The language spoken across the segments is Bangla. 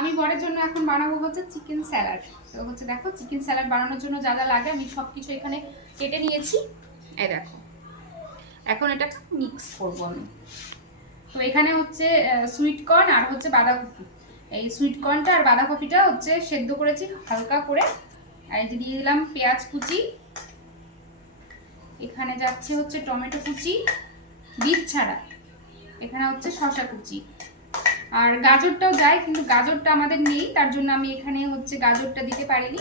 আমি বরের জন্য এখন বানাবো হচ্ছে চিকেন স্যালাড। তো হচ্ছে দেখো চিকেন স্যালাড বানানোর জন্য যা যা লাগে আমি সব কিছু এখানে কেটে নিয়েছি। এই দেখো, এখন এটা মিক্স করবো আমি। তো এখানে হচ্ছে সুইট কর্ন আর হচ্ছে বাঁধাকপি। এই সুইট কর্নটা আর বাঁধাকপিটা হচ্ছে সেদ্ধ করেছি হালকা করে। আর এই যে দিয়ে দিলাম পেঁয়াজ কুচি, এখানে যাচ্ছে হচ্ছে টমেটো কুচি বিট ছাড়া, এখানে হচ্ছে শসা কুচি, আর গাজরটাও যায় কিন্তু গাজরটা আমাদের নেই, তার জন্য আমি এখানে হচ্ছে গাজরটা দিতে পারিনি।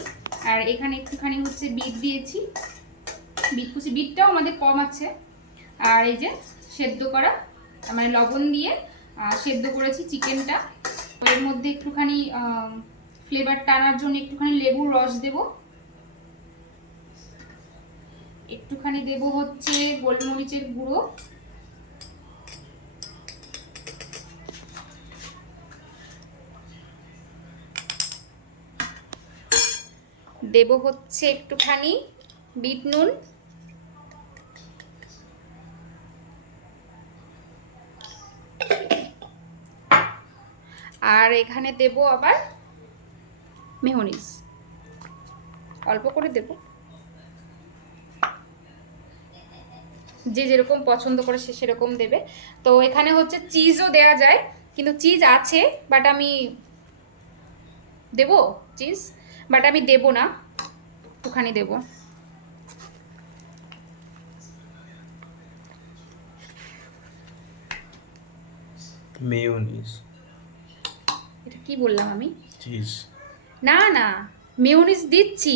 আর এখানে একটুখানি হচ্ছে বিট দিয়েছি, বিট কুচি, বিটটাও আমাদের কম আছে। আর এই যে সেদ্ধ করা মানে লবণ দিয়ে সেদ্ধ করেছি চিকেনটা। এর মধ্যে একটুখানি ফ্লেভার টানার জন্য একটুখানি লেবুর রস দেব, একটুখানি দেব হচ্ছে গোলমরিচের গুঁড়ো, দেব হচ্ছে একটুখানি বিট নুন, আর এখানে দেব আবার মেয়োনিজ, অল্প করে দেব, যে যেরকম পছন্দ করে সে সেরকম দেবে। তো এখানে হচ্ছে চিজও দেয়া যায়, কিন্তু চিজ আছে বাট আমি দেব চিজ, বাট আমি দেব না, একটুখানি দেব। মেয়োনিজ, এটা কি বললাম আমি? চিজ। না না, মেয়োনিজ দিচ্ছি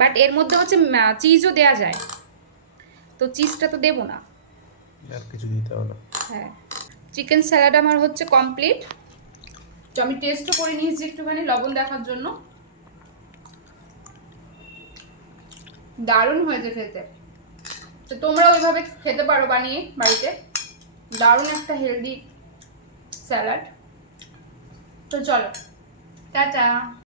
বাট এর মধ্যে হচ্ছে চিজও দেয়া যায়, তো চিজটা তো দেব না। আর কিছু দিতে হবে না। হ্যাঁ, চিকেন স্যালাড আমার হচ্ছে কমপ্লিট। তো আমি টেস্টও করে নিয়েছি একটুখানি লবণ দেখার জন্য, দারুণ হয়েছে খেতে। তো তোমরা ওইভাবে খেতে পারো বানিয়ে বাড়িতে, দারুণ একটা হেলদি স্যালাড। তো চলো, টাটা।